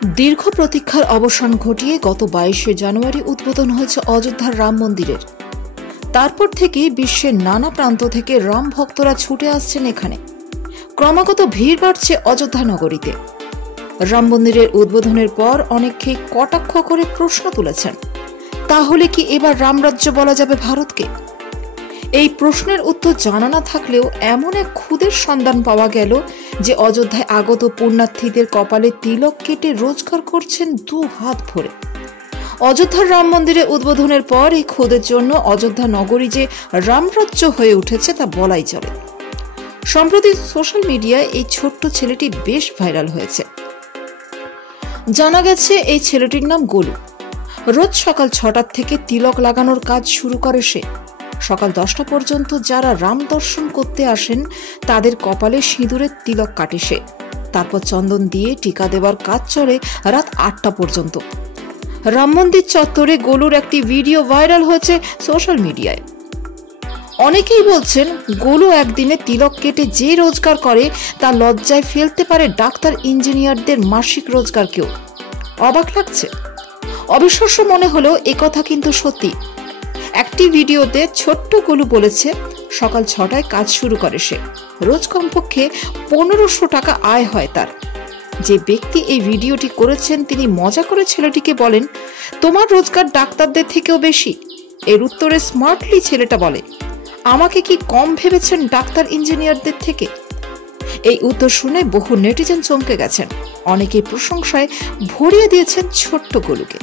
দীর্ঘ প্রতীক্ষার অবসান ঘটিয়ে গত 22শে জানুয়ারি উদ্বোধন হয়েছে অযোধ্যার রাম মন্দিরের। তারপর থেকে বিশ্বের নানা প্রান্ত থেকে রাম ভক্তরা ছুটে আসছেন এখানে। ক্রমাগত ভিড় বাড়ছে অযোধ্যা নগরীতে। রাম মন্দিরের উদ্বোধনের পর অনেকেই কটাক্ষ করে প্রশ্ন তুলেছেন, তাহলে কি এবার রামরাজ্য বলা যাবে ভারতকে? এই প্রশ্নের উত্তর জানা না থাকলেও এমন এক খুদের সন্ধান পাওয়া গেল যে অযোধ্যায় আগত পুণ্যার্থীদের কপালে তিলক কেটে রোজগার করছেন 2 হাত ভরে। অযোধ্যার রাম মন্দিরে উদ্বোধনের পর এই খুদের জন্য অযোধ্যা নগরী যে রামরাজ্য হয়ে উঠেছে তা বলাই চলে। সম্প্রতি সোশ্যাল মিডিয়ায় এই ছোট্ট ছেলেটি বেশ ভাইরাল হয়েছে। জানা গেছে এই ছেলেটির নাম গোলু। রোজ সকাল 6টা থেকে তিলক লাগানোর কাজ শুরু করে সে। সকাল 10টা পর্যন্ত যারা রাম দর্শন করতে আসেন তাদের কপালে সিঁদুরের তিলক কাটে সে। তারপর চন্দন দিয়ে টিকা দেওয়ার কাজ চলে রাত 8টা পর্যন্ত। রাম মন্দির চত্বরে গোলুর একটি ভিডিও ভাইরাল হয়েছে সোশ্যাল মিডিয়ায়। অনেকেই বলছেন গোলু একদিনে তিলক কেটে যে রোজগার করে তা লজ্জায় ফেলতে পারে ডাক্তার ইঞ্জিনিয়ারদের মাসিক রোজগারকেও। অবাক লাগছে, অবিশ্বাস্য মনে হলেও একথা কিন্তু সত্যি। একটি ভিডিওতে ছোট্ট গোলু বলেছে সকাল 6টায় কাজ শুরু করে সে। রোজ কমপক্ষে 1500 টাকা আয় হয় তার। যে ব্যক্তি এই ভিডিওটি করেছেন তিনি মজা করে ছেলেটিকে বলেন, তোমার রোজগার ডাক্তারদের থেকেও বেশি? এর উত্তরে স্মার্টলি ছেলেটা বলে, আমাকে কি কম ভেবেছেন ডাক্তার ইঞ্জিনিয়ারদের থেকে? এই উত্তর শুনে বহু নেটিজেন চমকে গেছেন। অনেকেই প্রশংসায় ভরিয়ে দিয়েছেন ছোট্ট গোলুকে।